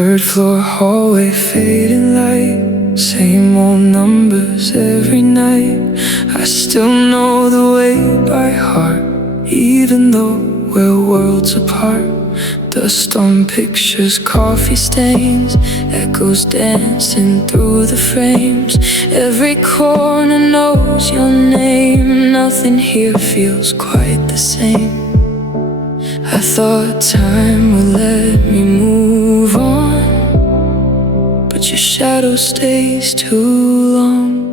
Third floor hallway, fading light, same old numbers every night. I still know the way by heart, even though we're worlds apart. Dust on pictures, coffee stains, echoes dancing through the frames. Every corner knows your name, nothing here feels quite the same. I thought time would let me move on, but your shadow stays too long.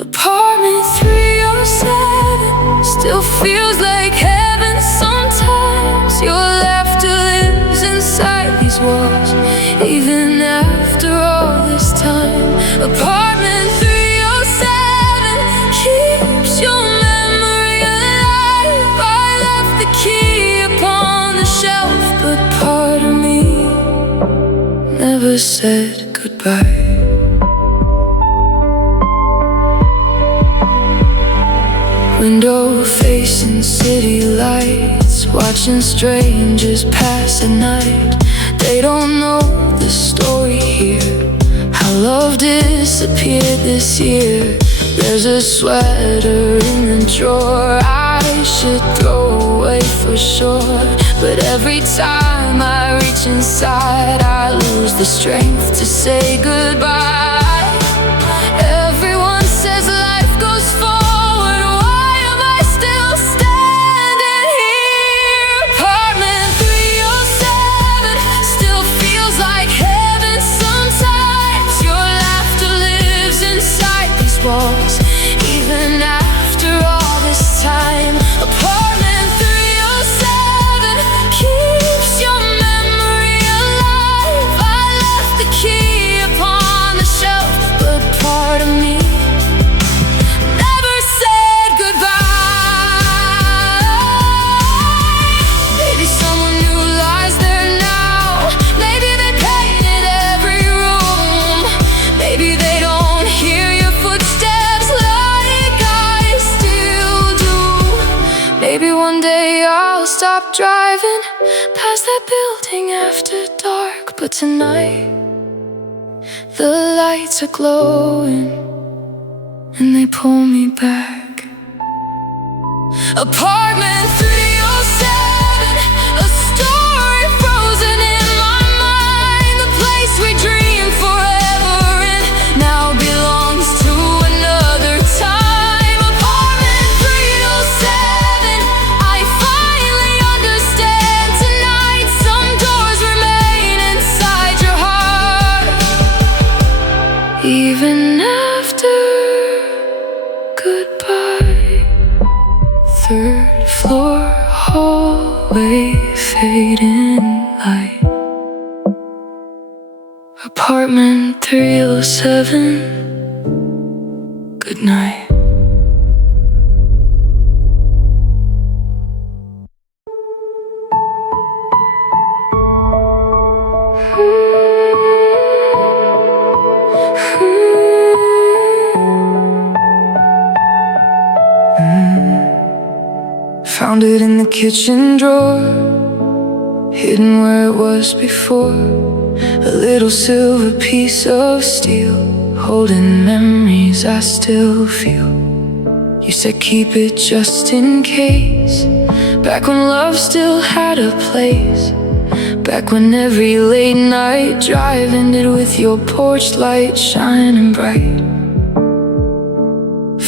Apartment 307 still feels like heaven sometimes. Your laughter lives inside these walls, even after all this time. Apartment 307 keeps your memory alive. I left the key upon the shelf, but part of me never said goodbye. Window facing city lights, watching strangers pass at night. They don't know the story here, how love disappeared this year. There's a sweater in the drawer I should throw away for sure, but every time I reach inside I lose the strength to say goodbye. Everyone says life goes forward, why am I still standing here? Apartment 307 still feels like heaven sometimes. Your laughter lives inside these walls, even after all this time. Apartment 307 keeps your memory alive. I left the key upon the shelf, but part of me never said goodbye. Maybe someone new lies there now. Maybe they painted every room. Maybe they don't hear your footsteps like I still do. Maybe one day I'll stop driving past that building after dark, but tonight the lights are glowing and they pull me back. Apartment 307, a story frozen in my mind. The place we dreamed forever in now belongs to another time. Apartment 307, I finally understand tonight. Some doors remain inside your heart, even after goodbye. Third floor hallway, fading light. Apartment 307, good night. Found it in the kitchen drawer, hidden where it was before. A little silver piece of steel, holding memories I still feel. You said keep it just in case, back when love still had a place. Back when every late night drive ended with your porch light shining bright.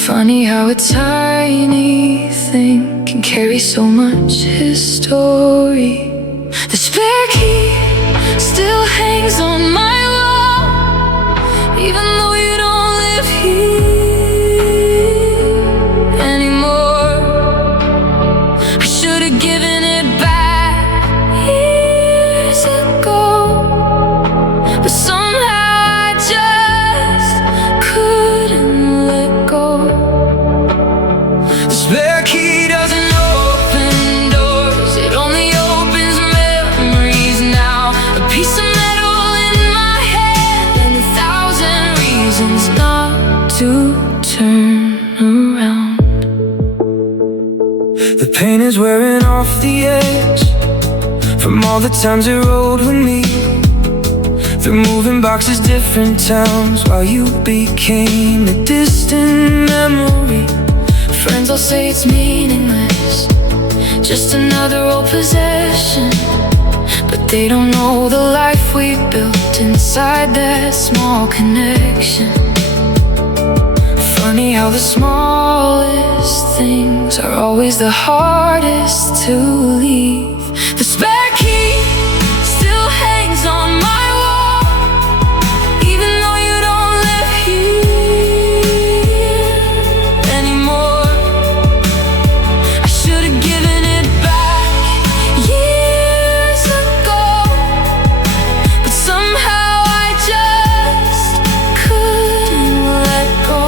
Funny how a tiny thing can carry so much history. The spare key still hangs on my wall, even though you don't live here anymore. I should have given it back years ago, but somehow I just couldn't let go. The spare key doesn't open doors, it only opens memories now. A piece of metal in my head and 1,000 reasons not to turn around. The paint is wearing off the edge from all the times it rolled with me. through moving boxes, different towns, while you became a distant memory. Friends all say it's meaningless, just another old possession, but they don't know the life we built inside that small connection. Funny how the smallest things are always the hardest to leave. The spare key still hangs on my wall, even though you don't live here anymore. I should have given it back years ago, but somehow I just couldn't let go.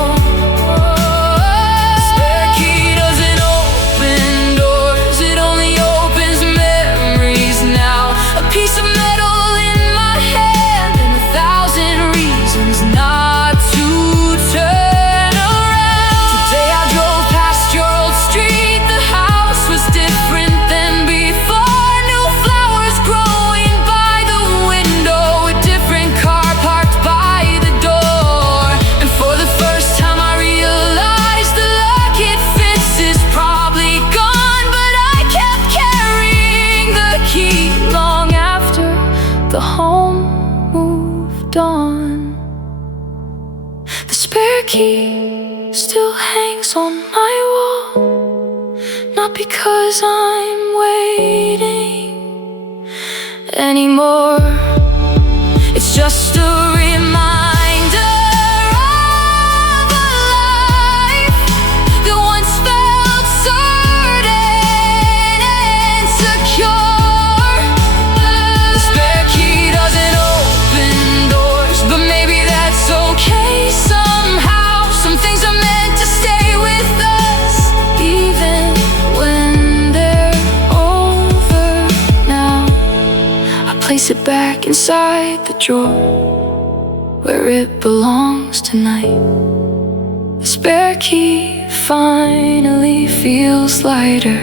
The spare key doesn't open doors, it only opens memories now. A piece of metal in my hand and 1,000 reasons not to turn around. Today I drove past your old street, the house was different than before. New flowers growing by the window, a different car parked by the door. And for the first time I realized the lock it fits is probably gone, but I kept carrying the key long after the home moved on. The spare key still hangs on my wall, not because I'm waiting anymore. It's just a reminder of a life that once felt certain and secure. The spare key doesn't open doors, but maybe that's okay. Somehow, some things are meant to stay with us, even when they're over now. I place it back inside the drawer where it belongs tonight. The spare key finally feels lighter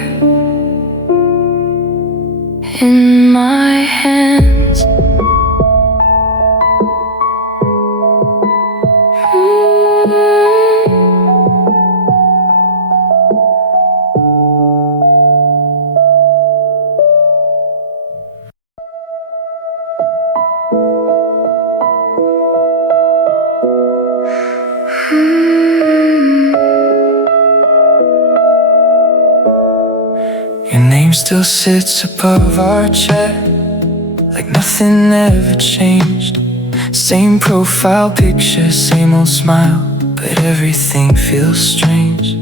in my hands. Your name still sits above our chat, like nothing ever changed. Same profile picture, same old smile, but everything feels strange.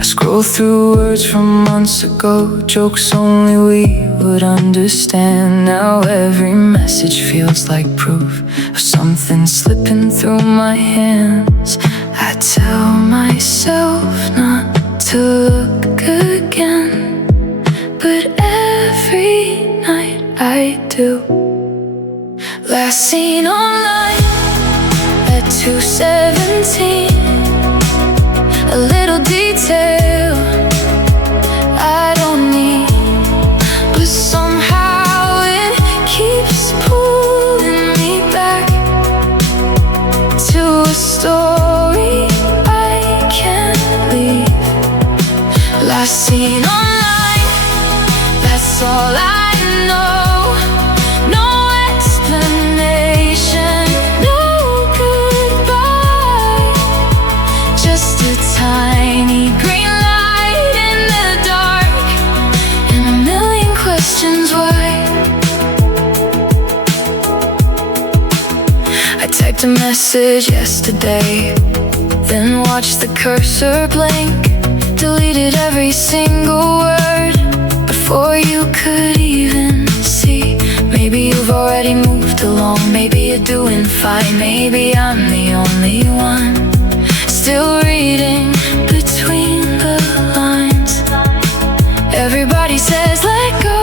I scroll through words from months ago, jokes only we would understand. Now every message feels like proof of something slipping through my hands. I tell myself not to look again, but every night I do. Last seen online at 2:17, a little detail I don't need, but somehow it keeps pulling me back to a story I can't leave. Last seen online, that's all I know. No explanation, no goodbye, just a tiny green light in the dark, and a million questions why. I typed a message yesterday, then watched the cursor blink, deleted every single word before you could even see. Maybe you've already moved along, maybe you're doing fine, maybe I'm the only one still reading between the lines. Everybody says let go,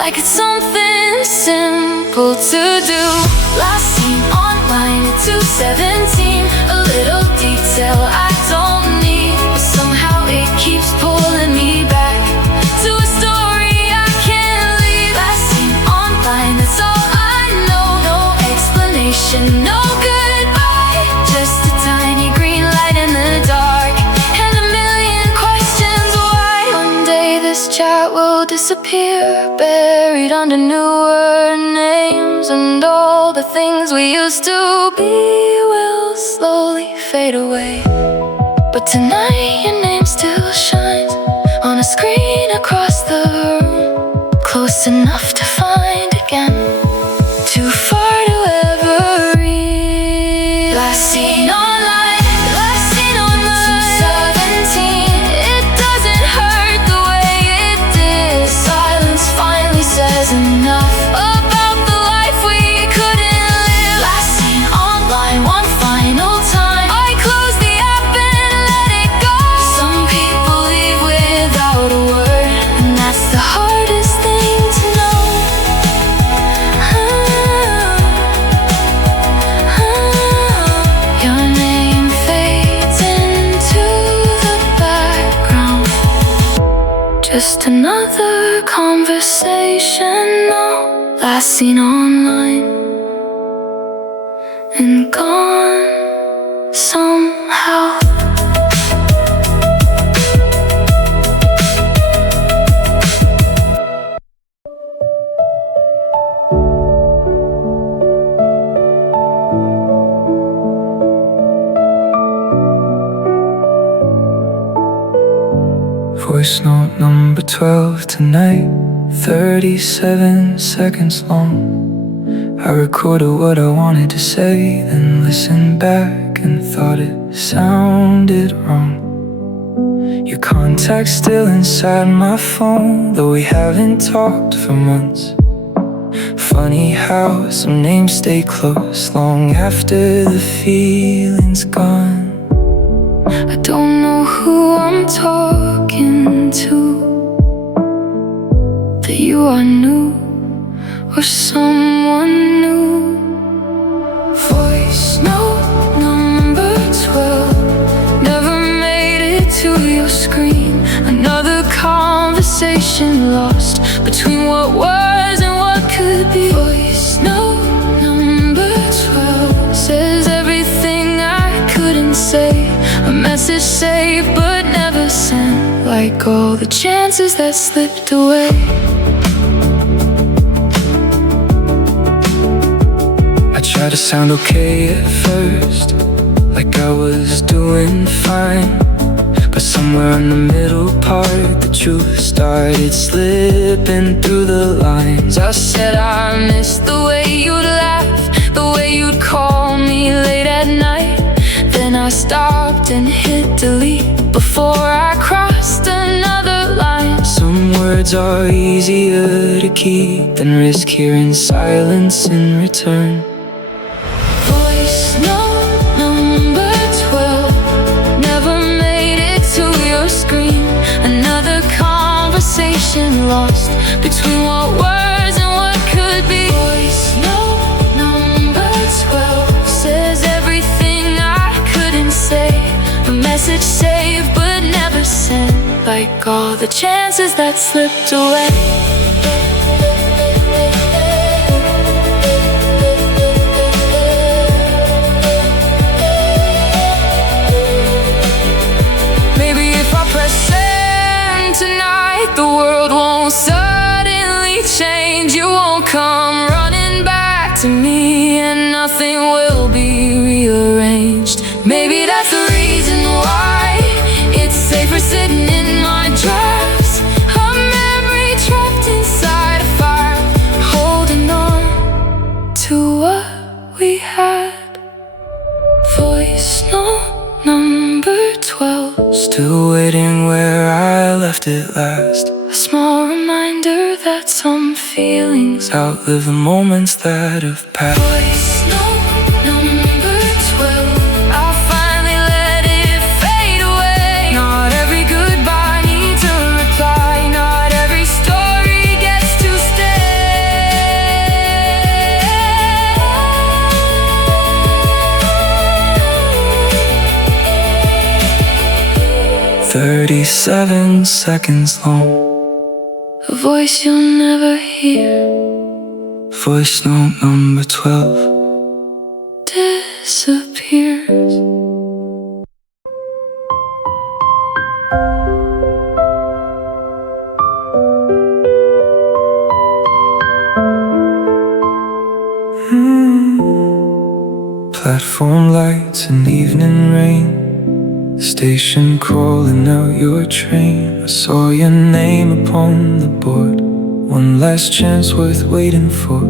like it's something simple to do. Last seen online at 2:17, a little detail I don't need, but somehow it keeps pulling me back to a story I can't leave. Last seen online, that's all I conversation, no goodbye, just a tiny green light in the dark, and a million questions why. One day this chat will disappear, buried under newer names, and all the things we used to be will slowly fade away. But tonight your name still shines on a screen across the room, close enough to find again, too far to ever reach. Last seen online, last seen online, 2017. It doesn't hurt the way it did. Silence finally says enough about the life we couldn't live. Last seen online, one final time. I closed the app and let it go. Some people leave without a word, and that's the hardest thing to know. Your name fades into the background, just another conversation, no, last seen online and gone somehow. Voice note number 12 tonight, 37 seconds long. I recorded what I wanted to say, then listened back and thought it sounded wrong. Your contact's still inside my phone, though we haven't talked for months. Funny how some names stay close long after the feeling's gone. I don't know who I'm talking to, that you are new or someone new. Voice note number 12 never made it to your screen. Another conversation lost between what was and what could be. Voice note number 12 says everything I couldn't say, a message saved but never sent, like all the chances that slipped away. I tried to sound okay at first, like I was doing fine, but somewhere in the middle part, the truth started slipping through the lines. I said I missed the way you'd laugh, the way you'd call me late at night. Then I stopped and hit delete before I crossed another line. Some words are easier to keep than risk hearing silence in return. Voice note number 12 never made it to your screen. Another conversation lost between what was and what could be. Voice note number 12 says everything I couldn't say, a message saved but never sent, like all the chances that slipped away. Maybe if I press send tonight, the world won't suddenly change. You won't come running back to me, and nothing will be rearranged. Maybe that's the reason why it's safer sitting in my drafts, a memory trapped inside a fire, holding on to what we had. Voice note number 12, Still waiting where I left it last. a small reminder that some feelings Outlive the moments that have passed. Voice note number 12, I'll finally let it fade away. Not every goodbye needs a reply, not every story gets to stay. 37 seconds long. A voice you'll never hear. Voice note number 12. Platform lights and evening rain, station calling out your train. I saw your name upon the board, one last chance worth waiting for.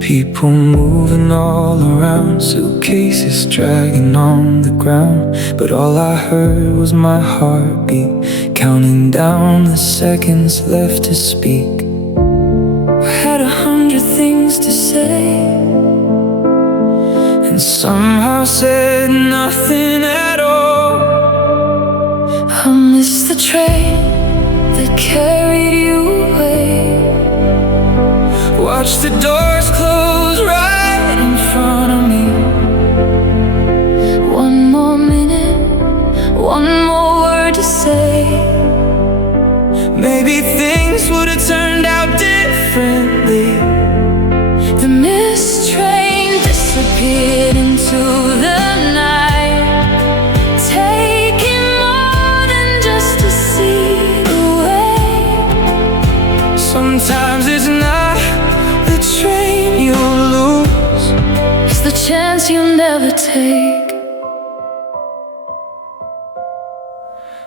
People moving all around, suitcases dragging on the ground. But all I heard was my heartbeat, counting down the seconds left to speak. I had 100 things to say, and somehow said nothing at all. I missed the train that carried you away. Watch the doors close right in front of me. One more minute, one more word to say. Maybe things would have turned out differently. The mist train disappeared into the night, taking more than just a seat away. Sometimes it's not the train you lose, It's the chance you'll never take.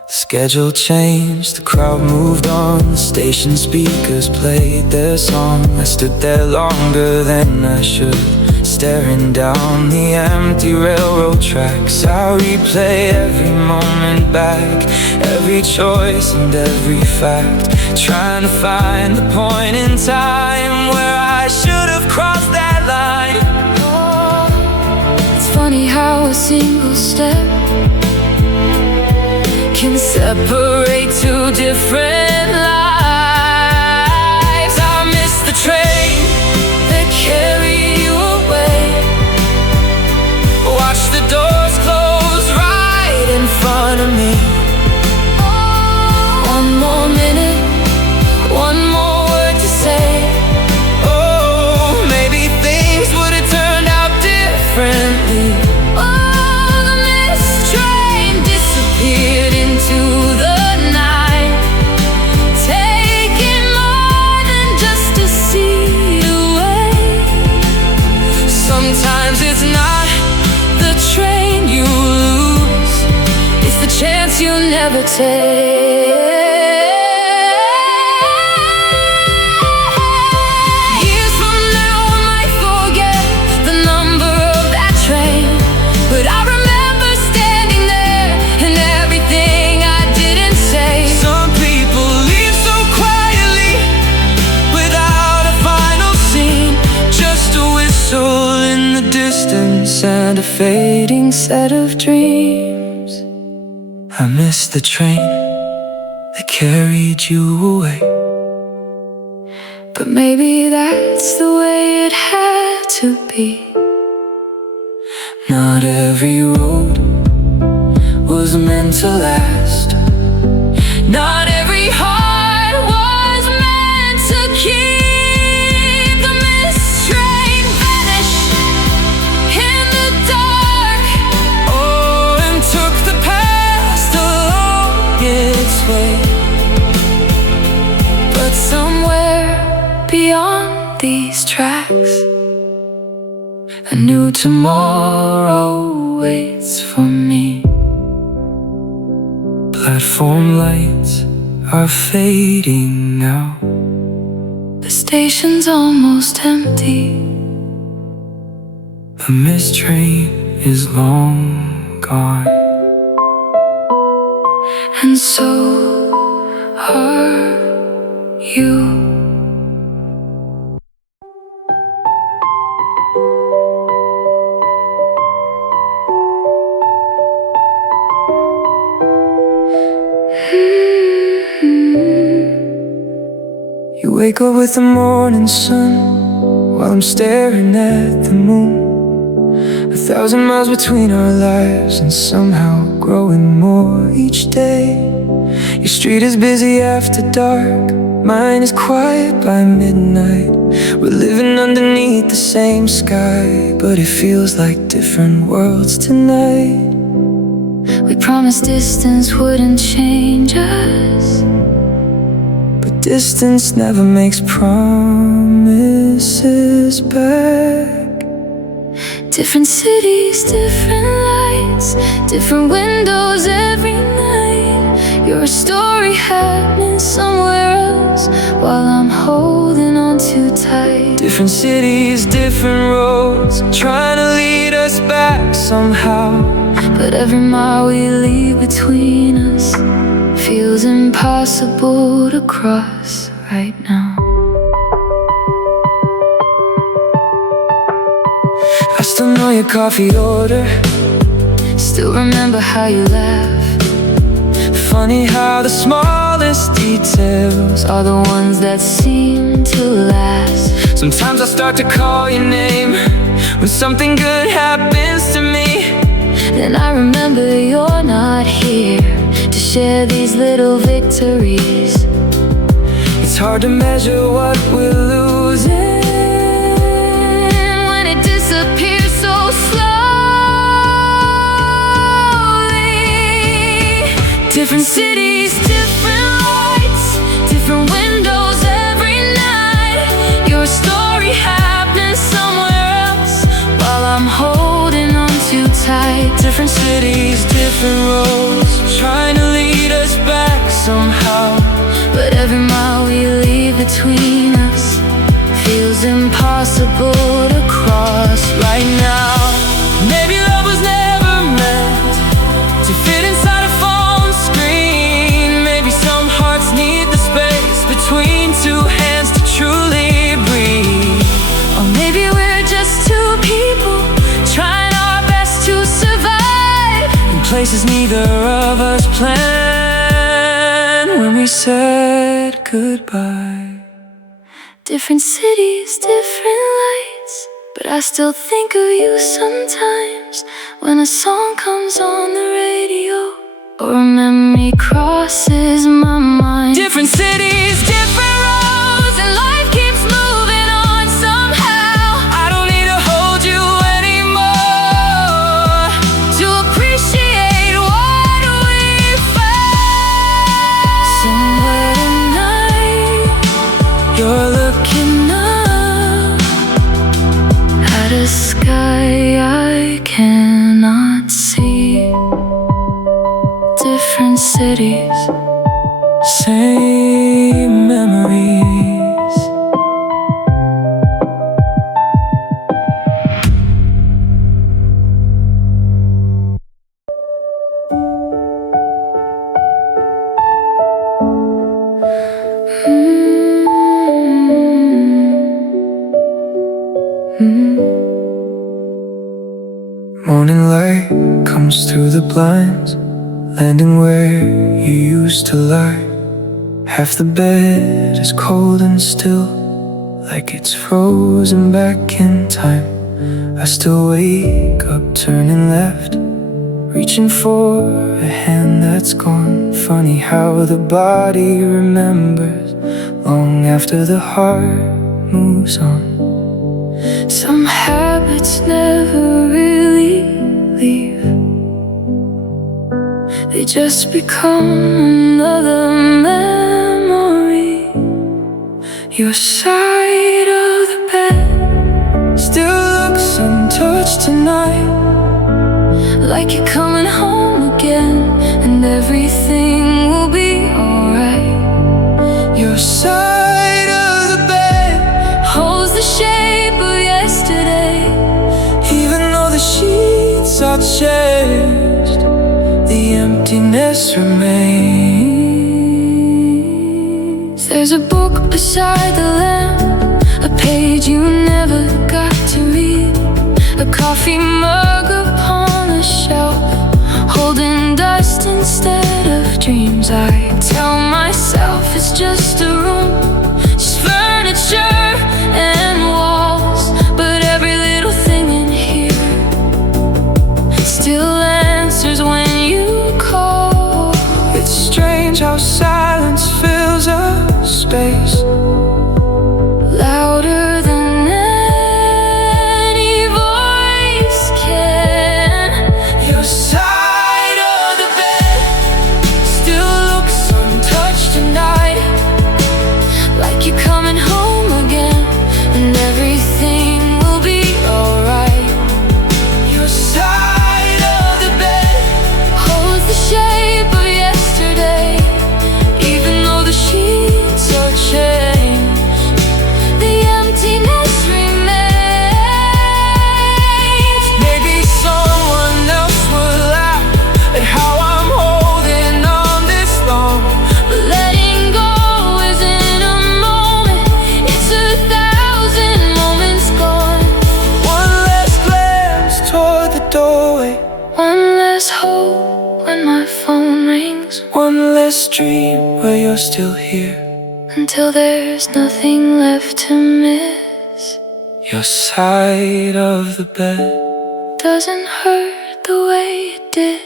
the schedule changed, the crowd moved on, the station speakers played their song. I stood there longer than I should, staring down the empty railroad tracks. I replay every moment back, every choice and every fact, trying to find the point in time where I should have crossed that line. Oh, it's funny how a single step can separate two different lives. I missed the train That carried you away. watch the doors close right in front of me. One more minute, one more word to say. Oh, maybe things would have turned out differently. Oh, the mist train disappeared into the night, taking more than just a seat away. Sometimes it's not the train you lose, It's the chance you'll never take. Years from now I might forget the number of that train, but I remember standing there and everything I didn't say. some people leave so quietly, without a final scene, just a whistle in the distance and a fading set of dreams. I missed the train that carried you away. But maybe that's the way it had to be. Not every road was meant to last. Not every heart was meant to keep. The mist train vanished in the dark. Oh, and took the past along its way. But somewhere beyond these tracks, A new tomorrow waits for me. Platform lights are fading now. the station's almost empty. The mist train is long gone, And so are you. You wake up with the morning sun while I'm staring at the moon. 1,000 miles between our lives, and somehow growing more each day. Your street is busy after dark, mine is quiet by midnight. We're living underneath the same sky, but it feels like different worlds tonight. We promised distance wouldn't change us, but distance never makes promises back. Different cities, different lights, different windows every night. Your story happening somewhere else while I'm holding on too tight. Different cities, different roads, trying to lead us back somehow. But every mile we leave between us feels impossible to cross right now. I still know your coffee order, Still remember how you laugh. funny how the smallest details Are the ones that seem to last. Sometimes I start to call your name when something good happens to me. Then I remember you're not here to share these little victories. It's hard to measure what we're losing when it disappears so slowly. Different cities, different lights, different windows every night. Your story happens somewhere else while I'm holding on too tight. Different cities, different roads, trying to lead us back somehow. But every mile we leave between us feels impossible to cross right now. Maybe love was never meant to fit inside a phone screen. Maybe some hearts need the space between two hands to truly breathe. Or maybe we're just two people trying our best to survive in places neither of us planned when we said goodbye. Different cities, different lights, but I still think of you sometimes when a song comes on the radio or a memory crosses my mind. Different cities, different roads, and life keeps moving on somehow. I don't need to hold you anymore to appreciate what we found. Somewhere tonight you're looking up at a sky I cannot see. Different cities, same memories. Morning light comes through the blinds, landing where you used to lie. Half the bed is cold and still, like it's frozen back in time. I still wake up turning left, reaching for a hand that's gone. Funny how the body remembers long after the heart moves on. Some habits never really leave. They just become another memory. Your side of the bed still looks untouched tonight, like you're coming home again, and everything will be alright. Your side of the bed holds the shape of yesterday. Even though the sheets are changed, the emptiness remains. There's a book beside the lamp, a page you never got to read, a coffee mug upon a shelf, holding dust instead of dreams. I tell myself it's just a room, just furniture and walls, but every little thing in here still answers when you call. It's strange how silence fills a space louder than any voice can. Your side of the bed still looks untouched tonight, like you're coming home again, and everything will be alright. when my phone rings. One less dream where you're still here. Until there's nothing left to miss. Your side of the bed Doesn't hurt the way it did.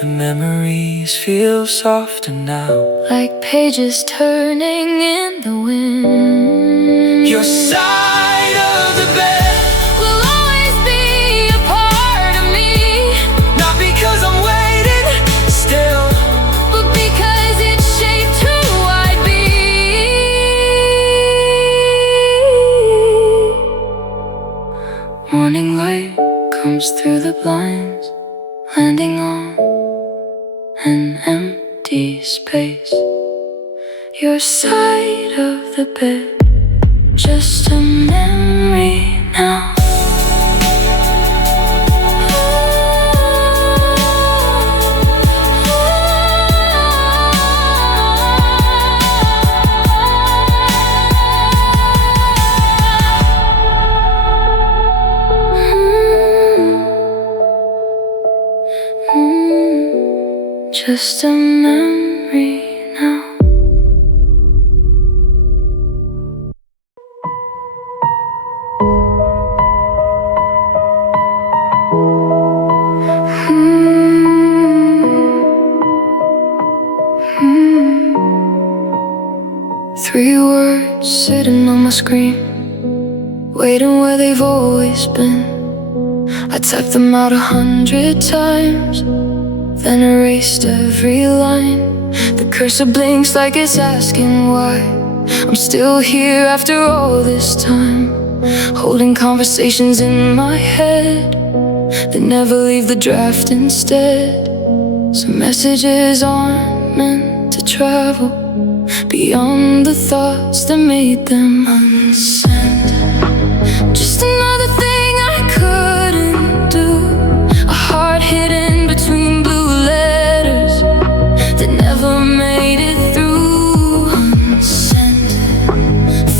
the memories feel softer now, Like pages turning in the wind. Your side of the bed will always be a part of me. Not because I'm waiting still, but because it shaped who I'd be. Morning light comes through the blinds, landing on an empty space. Your side of the bed, just a memory now. Just a memory now. Three words sitting on my screen, waiting where they've always been. I typed them out 100 times, then erased every line. The cursor blinks like it's asking why I'm still here after all this time, holding conversations in my head that never leave the draft instead. Some messages aren't meant to travel beyond the thoughts that made them unsent. Just another thing I couldn't do, a heart hidden between blue letters that never made it through. Unsent,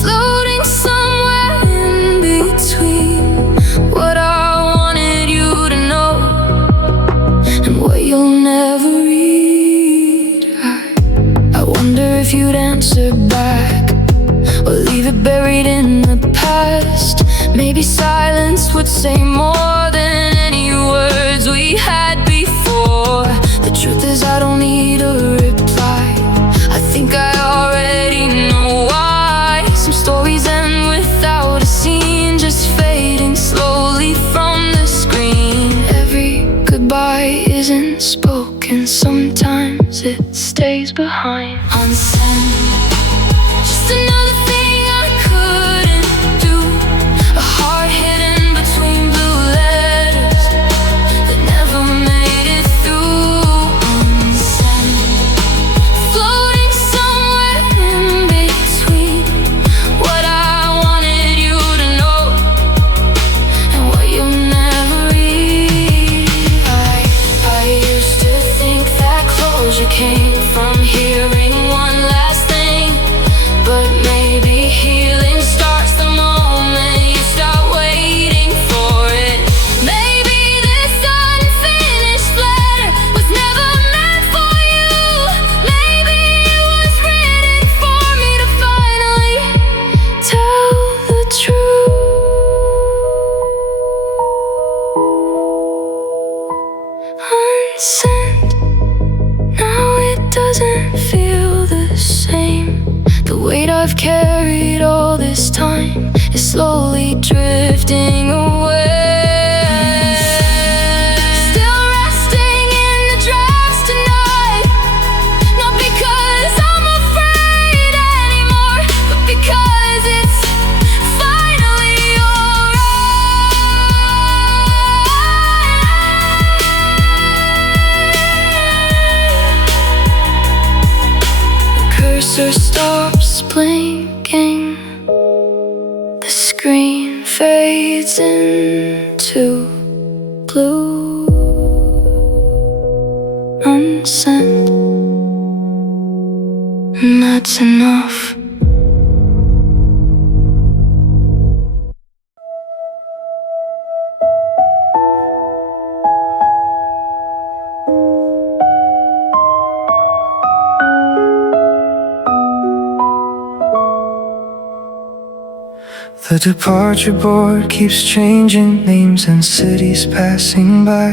floating somewhere in between what I wanted you to know and what you'll never read. I wonder if you'd answer back or leave it buried in the past. Maybe silence would say more than any words we had before. The truth is I don't need a reply. I think I already know why. Some stories end without a scene, just fading slowly from the screen. Every goodbye isn't spoken, sometimes it stays behind unsent. Just another thing I couldn't do, a heart hidden between blue letters that never made it through. Unsent, floating somewhere in between what I wanted you to know and what you'll never read. I used to think that closure came from hearing one last thing, but maybe healing starts the moment you start waiting for it. Maybe this unfinished letter was never meant for you. Maybe it was written for me to finally tell the truth. Unsent, now it doesn't feel the same. The weight I've carried all this time is slowly drifting away. Still resting in the drafts tonight, not because I'm afraid anymore, but because it's finally alright. The cursor stops blinking, the screen fades into blue. Unsent, and that's enough. departure board keeps changing names and cities passing by.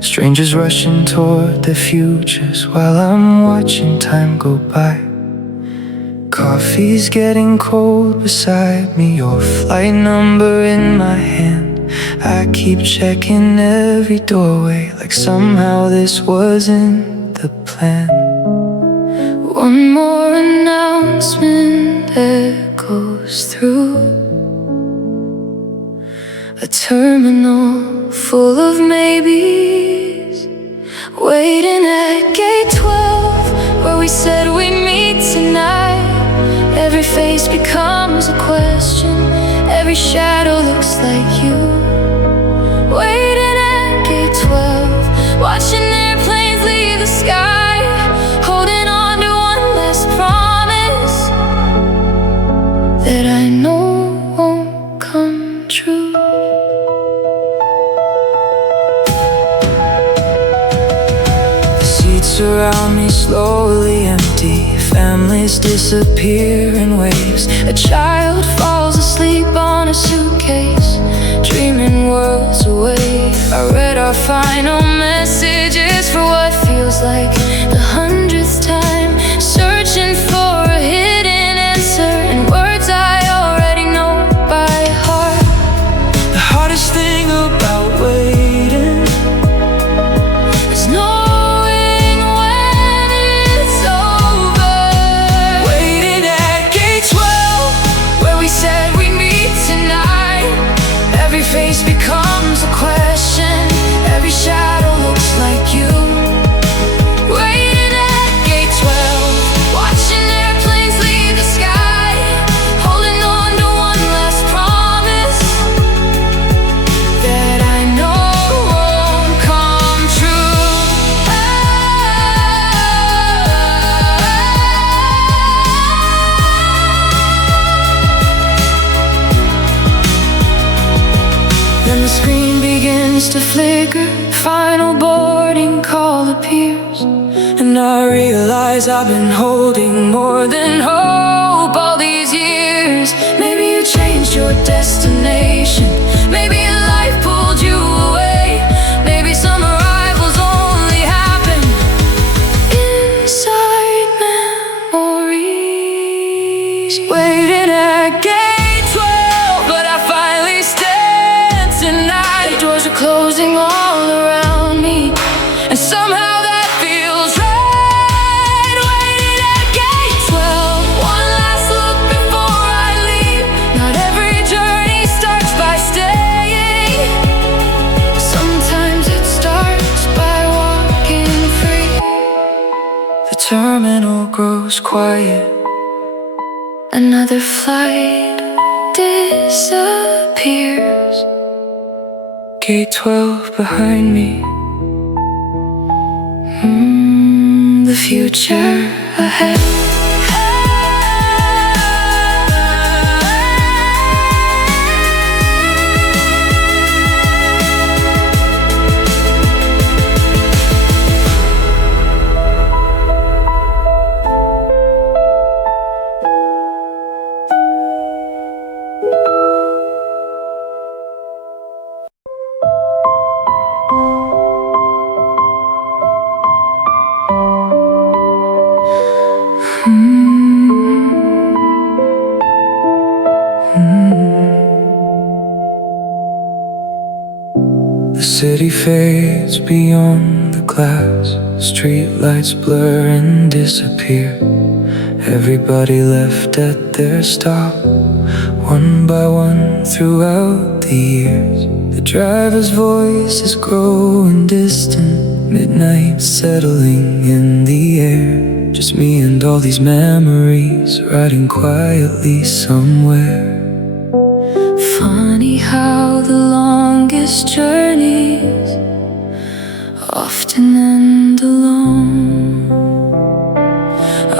Strangers rushing toward their futures while I'm watching time go by. Coffee's getting cold beside me, your flight number in my hand. I keep checking every doorway like somehow this wasn't the plan. One more announcement echoes through a terminal full of maybes, waiting at gate 12 where we said we'd meet tonight. Every face becomes a question, every shadow looks like you. Waiting at gate 12, watching airplanes leave the sky, holding on to one last promise that I know won't come true. The seats around me slowly empty, families disappear in waves. A child falls asleep on a suitcase, dreaming worlds away. I read our final messages for what feels like the 100th time, searching for a hidden answer in words I already know by heart. The hardest thing about waiting is knowing when it's over. Waiting at gate 12 where we said we'd meet tonight. Every face becomes a question, every shadow looks like you. Waiting at gate 12, watching airplanes leave the sky, holding on to one last promise that I know won't come true. Then the screen begins to flicker, final boarding call appears, And I realize I've been holding more than hope all these years. maybe you changed your destination, maybe your life pulled you away, maybe some arrivals only happen inside memories. Waiting at gate 12, but I finally stand tonight. The doors are closing all around me, and somehow that feels right. Waiting at gate 12, one last look before I leave. Not every journey starts by staying, sometimes it starts by walking free. The terminal grows quiet, Another flight disappears. gate 12 behind me. The future ahead. The city fades beyond the glass, streetlights blur and disappear. Everybody left at their stop, one by one throughout the years. The driver's voice is growing distant, midnight settling in the air. Just me and all these memories riding quietly somewhere. Funny how the longest journeys often end alone.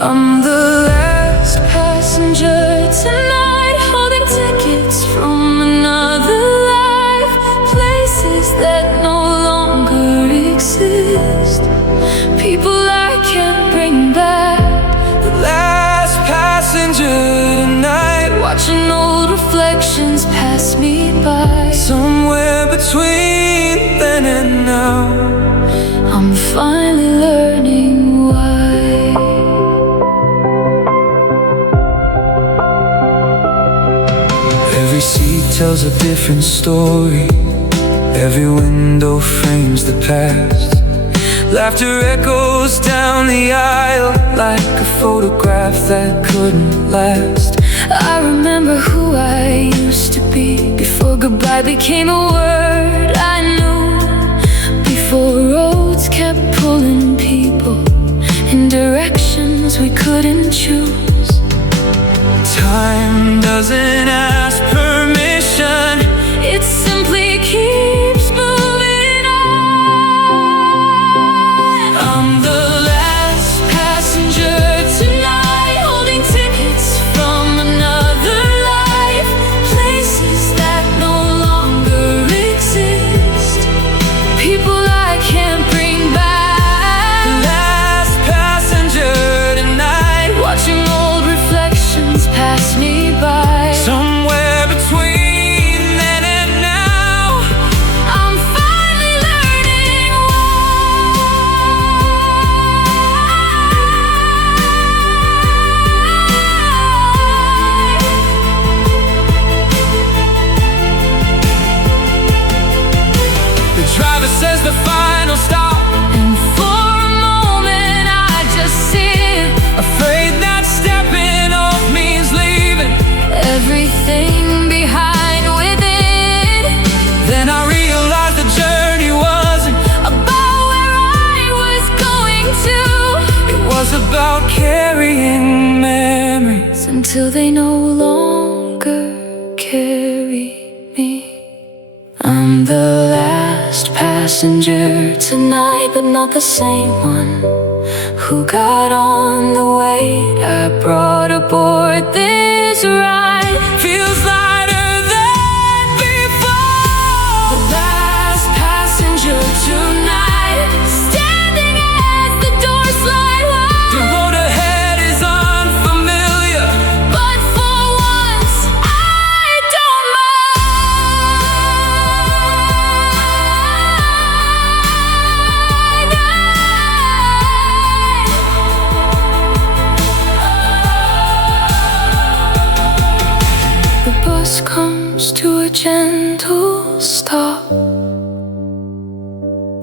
I'm the last Passenger tonight, holding tickets from another life, places that no longer exist, people I can't bring back. last passenger tonight, Watching old reflections tells a different story. Every window frames the past. Laughter echoes down the aisle like a photograph that couldn't last. I remember who I used to be before goodbye became a word I knew. Before roads kept pulling people in directions we couldn't choose. Time doesn't ask permission, It simply keeps moving on. I'm the last passenger tonight, holding tickets from another life, places that no longer exist, people I can't bring back. last passenger tonight, Watching old reflections pass me by. somewhere between then and now. I'm finally learning The driver says the final stop, and for a moment I just sit, afraid that stepping off means leaving. everything behind within, Then I realized the journey wasn't, about where I was going to, it was about carrying memories. until they no longer carry me. I'm the last passenger tonight, but not the same one who got on the weight I brought aboard this ride. Feels lighter than before. The last passenger tonight, standing as the doors slide The wide. road ahead is unfamiliar, But for once, I don't mind. The bus comes to a gentle stop.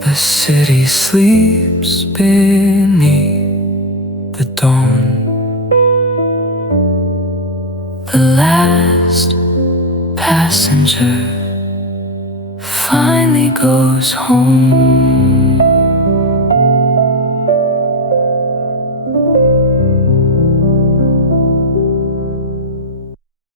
the city sleeps beneath the dawn. The last passenger finally goes home.